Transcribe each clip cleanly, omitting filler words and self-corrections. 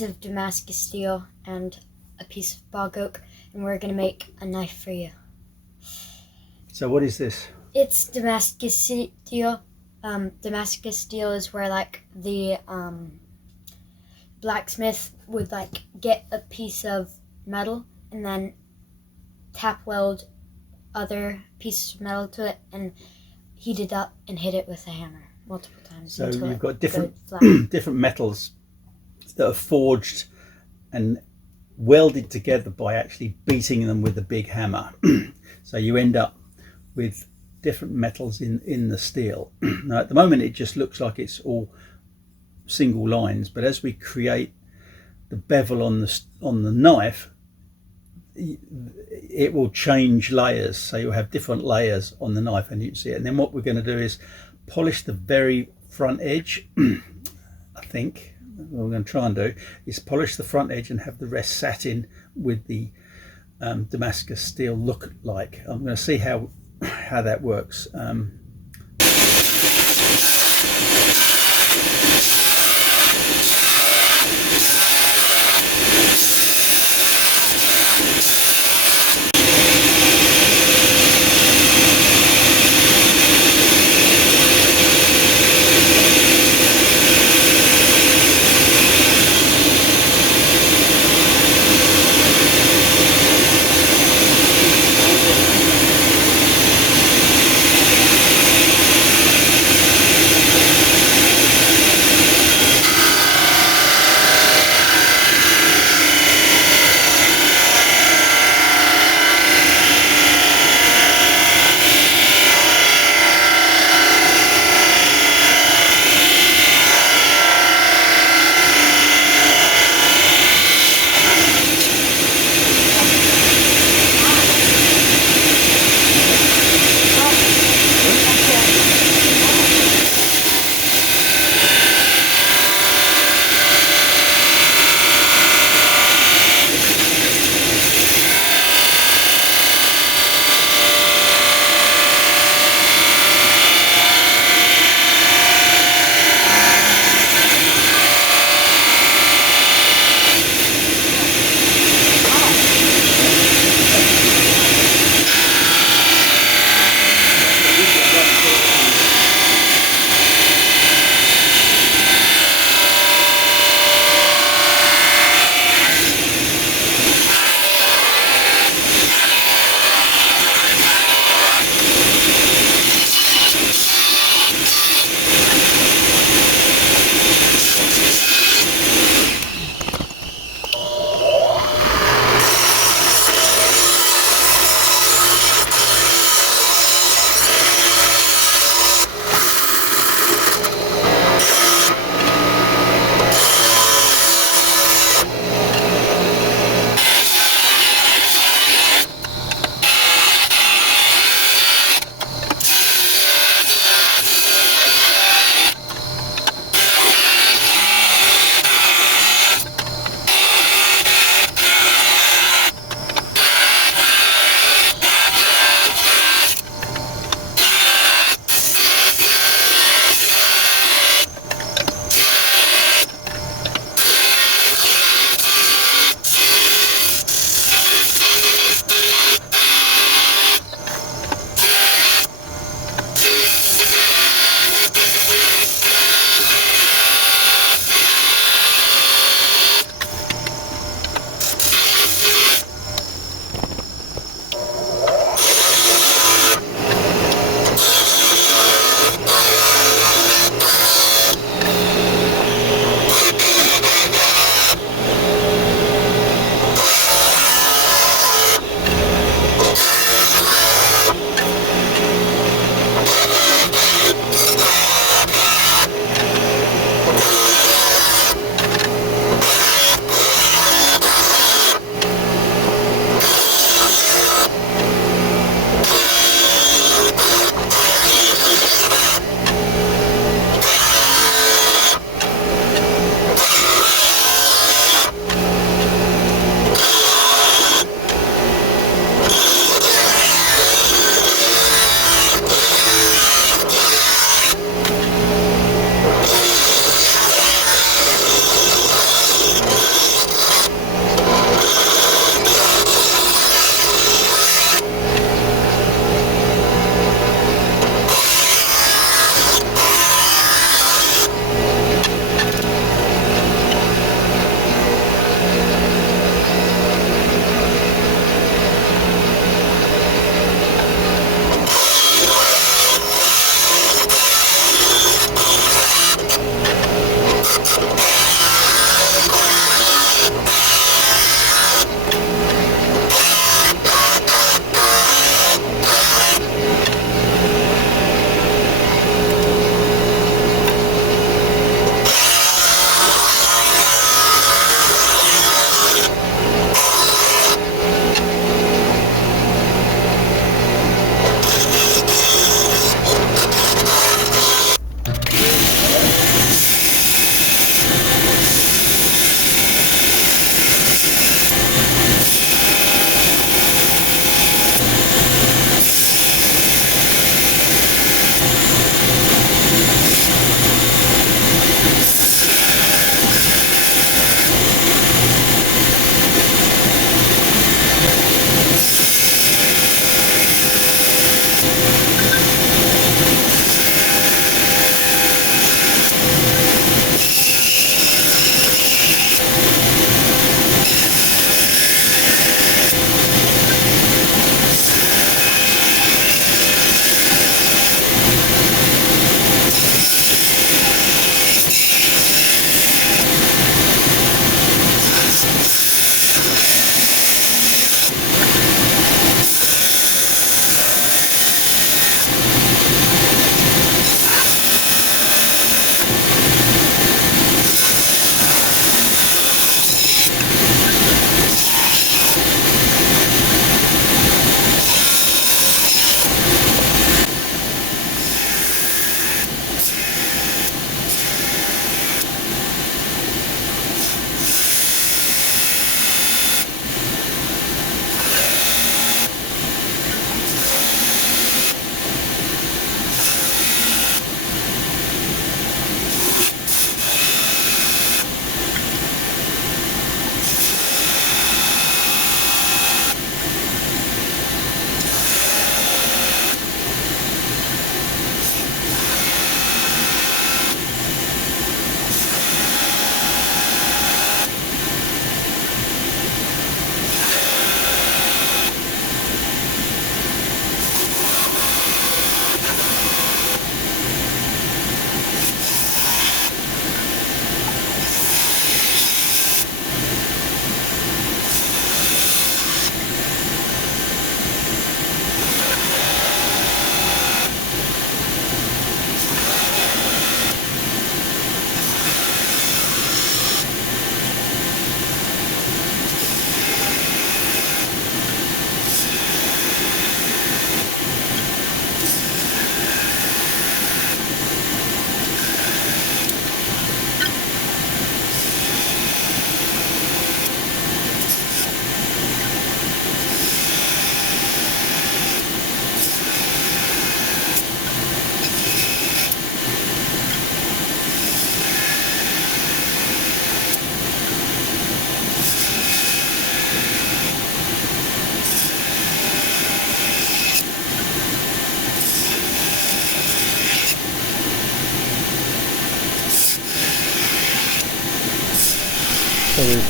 piece of Damascus steel and a piece of bog oak, and we're going to make a knife for you. So what is this? It's Damascus steel. Damascus steel is where like the blacksmith would like get a piece of metal and then tap weld other pieces of metal to it and heat it up and hit it with a hammer multiple times. So until you've got different different metals that are forged and welded together by actually beating them with a big hammer. So you end up with different metals in the steel. Now at the moment it just looks like it's all single lines, but as we create the bevel on the knife, it will change layers, so you'll have different layers on the knife and you can see it. And then what we're going to do is polish the very front edge. I think what we're going to try and do is polish the front edge and have the rest satin with the Damascus steel look like. I'm going to see how that works.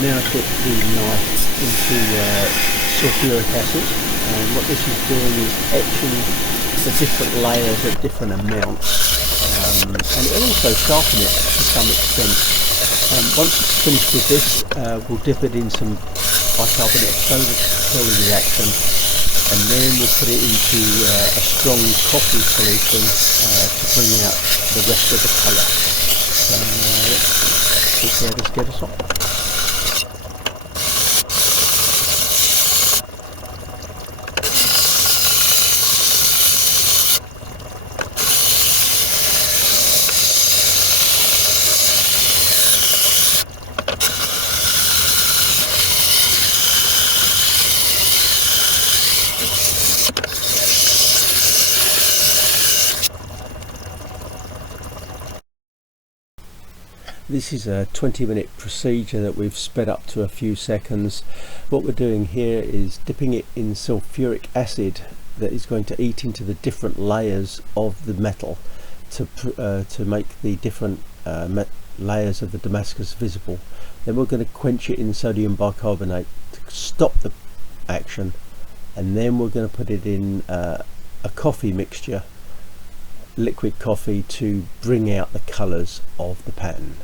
now put the knife into sulfuric acid, and what this is doing is etching the different layers at different amounts, and it will also sharpen it to some extent. Once it's finished with this, we'll dip it in some bicarbonate of soda to control the reaction, and then we'll put it into a strong coffee solution to bring out the rest of the colour. So let's see how this gets us on. This is a 20-minute procedure that we've sped up to a few seconds. What we're doing here is dipping it in sulfuric acid that is going to eat into the different layers of the metal to make the different layers of the Damascus visible. Then we're going to quench it in sodium bicarbonate to stop the action, and then we're going to put it in a coffee mixture, liquid coffee, to bring out the colours of the pattern.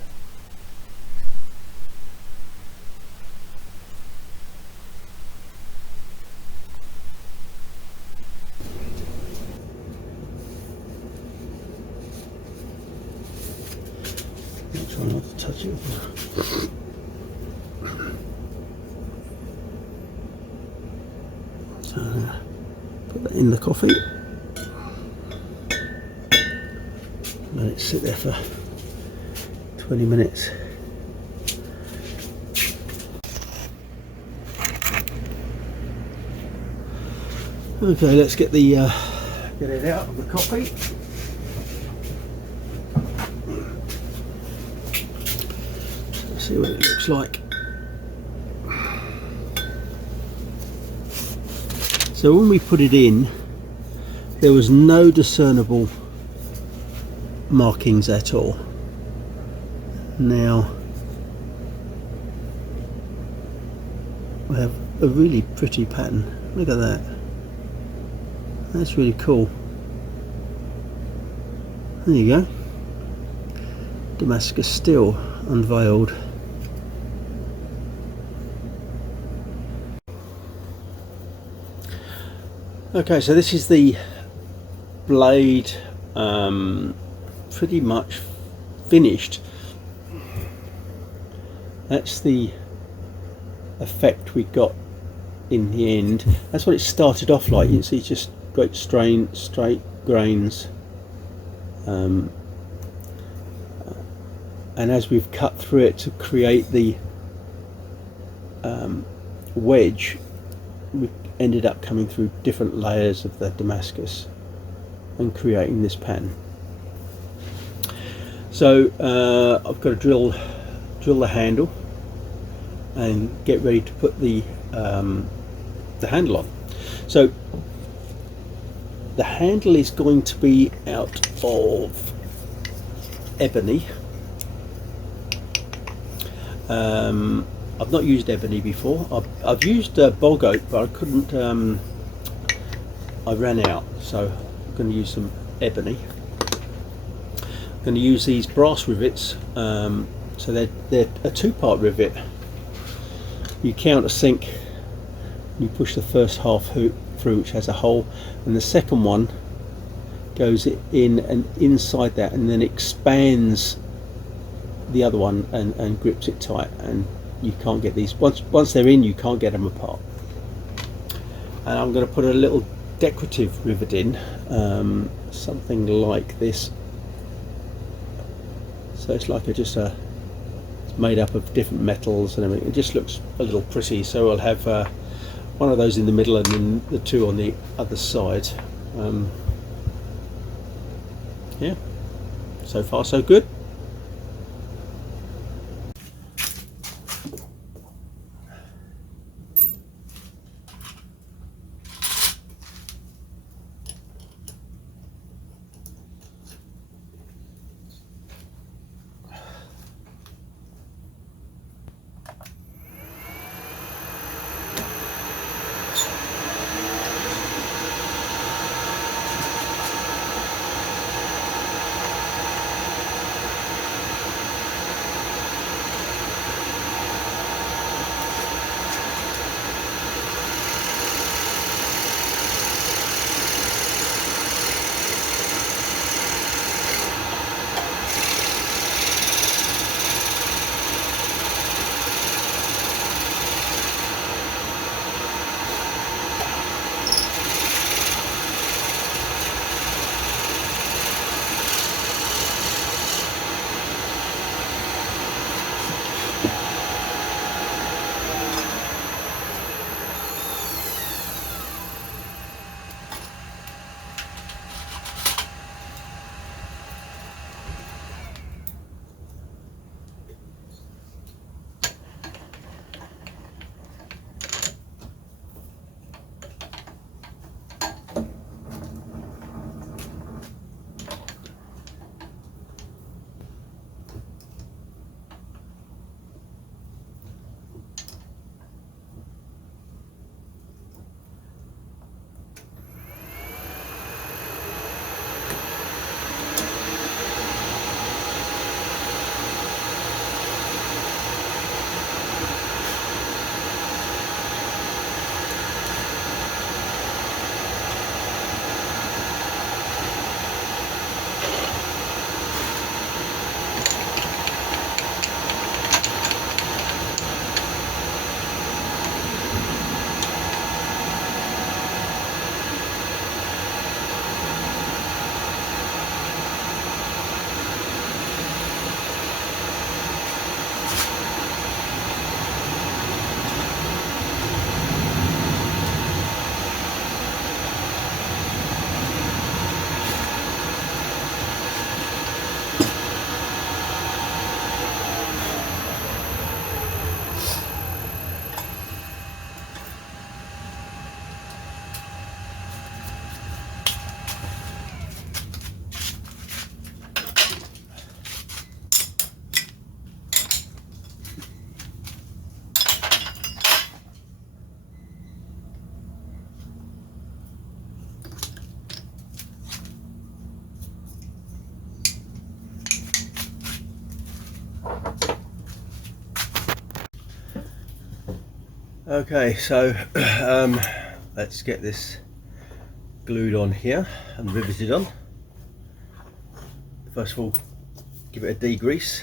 Try not to touch it. So put that in the coffee, let it sit there for 20 minutes. Okay, let's get the get it out of the coffee. See what it looks like. So when we put it in, there was no discernible markings at all. Now we have a really pretty pattern. Look at that. That's really cool. There you go. Damascus steel unveiled. Okay, so this is the blade pretty much finished. That's the effect we got in the end. That's what it started off like. You can see just great straight grains, and as we've cut through it to create the wedge, we ended up coming through different layers of the Damascus and creating this pattern. So I've got to drill the handle and get ready to put the handle on. So the handle is going to be out of ebony. I've not used ebony before. I've used bog oak, but I couldn't. I ran out, so I'm going to use some ebony. I'm going to use these brass rivets. So they're a two-part rivet. You countersink. You push the first half hoop through, which has a hole, and the second one goes in and inside that, and then expands the other one and grips it tight, and you can't get these once they're in, you can't get them apart. And I'm going to put a little decorative rivet in, something like this. So it's like it's made up of different metals and everything. It just looks a little pretty. So I'll have one of those in the middle and then the two on the other side. Yeah, so far so good. Okay, so let's get this glued on here and riveted on. First of all, give it a degrease.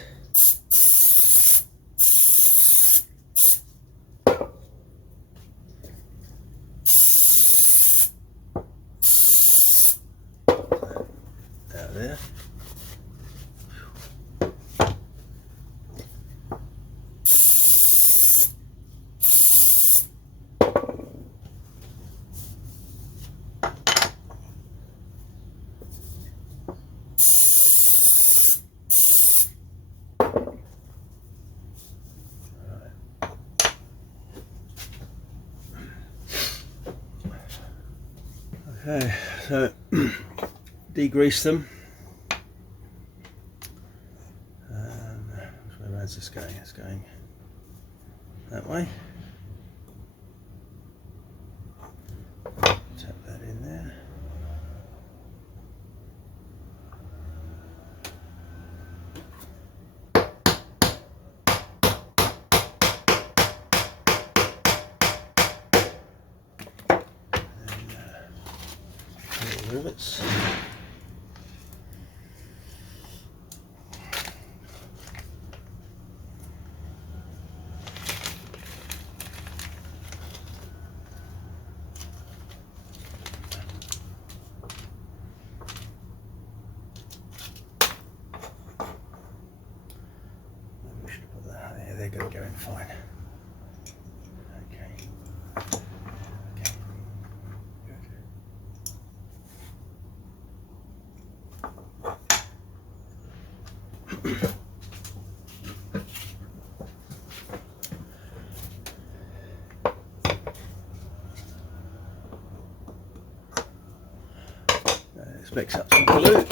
Out there. Okay, so degrease them. Where's this going? It's going that way. Tap that in there. And rivets. They're going to go in fine. Okay. Okay. Good. Let's mix up some glue.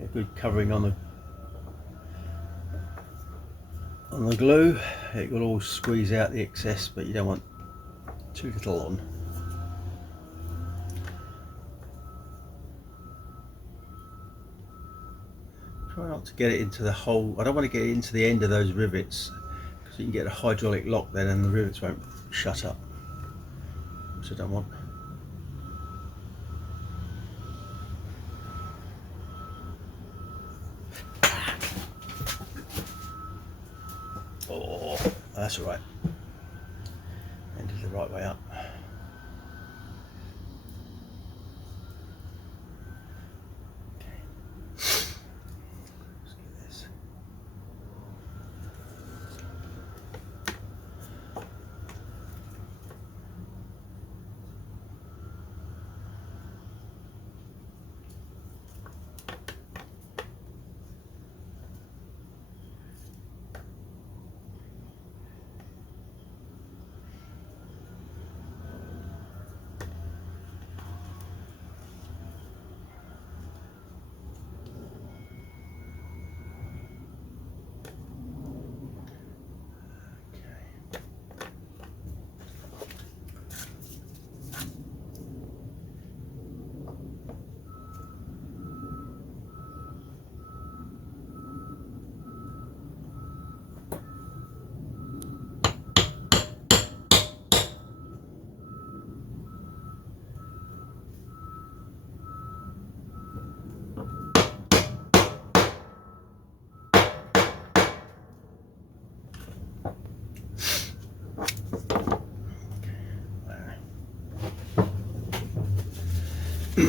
A good covering on the glue. It will all squeeze out the excess, but you don't want too little on. Try not to get it into the hole. I don't want to get it into the end of those rivets, because you can get a hydraulic lock then and the rivets won't shut up, which I don't want. Oh, that's all right. Ended the right way up. Okay. Let's get this. I'm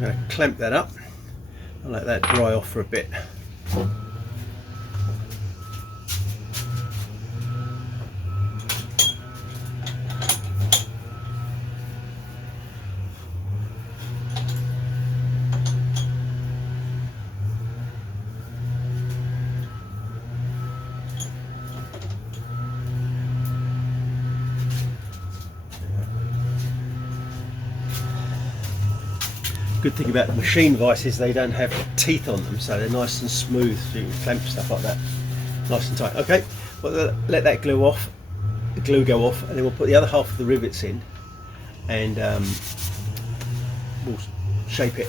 going to clamp that up and let that dry off for a bit. Good thing about the machine vices, they don't have teeth on them, so they're nice and smooth, so you can clamp stuff like that nice and tight. Okay, well, let that glue off, the glue go off, and then we'll put the other half of the rivets in, and we'll shape it.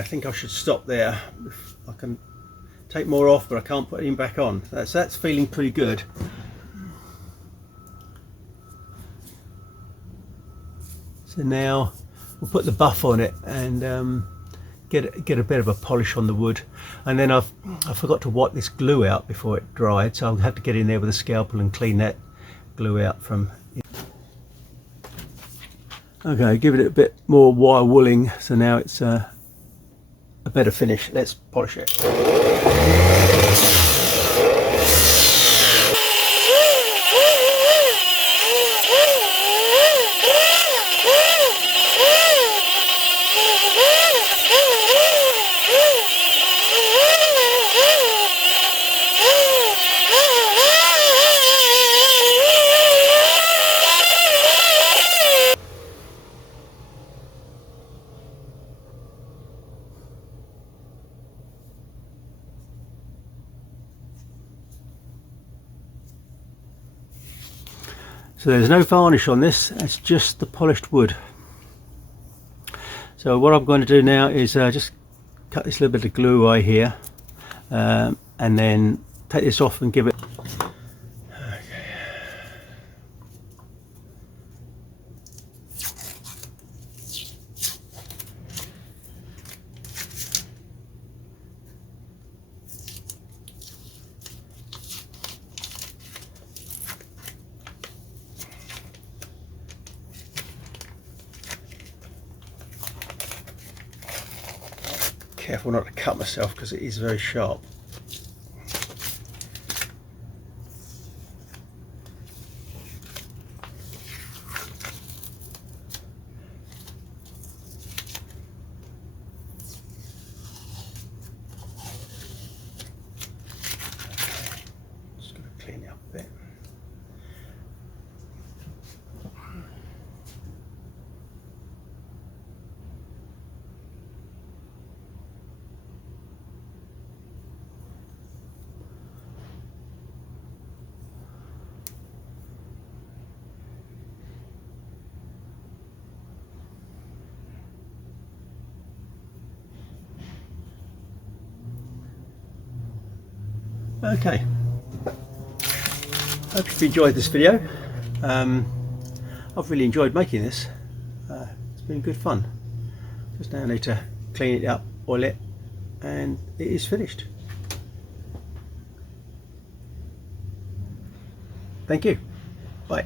I think I should stop there. I can take more off, but I can't put him back on. That's feeling pretty good. So now we'll put the buff on it and get a bit of a polish on the wood. And then I forgot to wipe this glue out before it dried, so I'll have to get in there with a scalpel and clean that glue out from. Okay, give it a bit more wire wooling, so now it's a better finish. Let's polish it. So there's no varnish on this, it's just the polished wood. So what I'm going to do now is just cut this little bit of glue away here, and then take this off and give it. Careful not to cut myself because it is very sharp. Just going to clean it up a bit. Okay, hope you've enjoyed this video. I've really enjoyed making this. It's been good fun. Just now I need to clean it up, oil it, and it is finished. Thank you. Bye.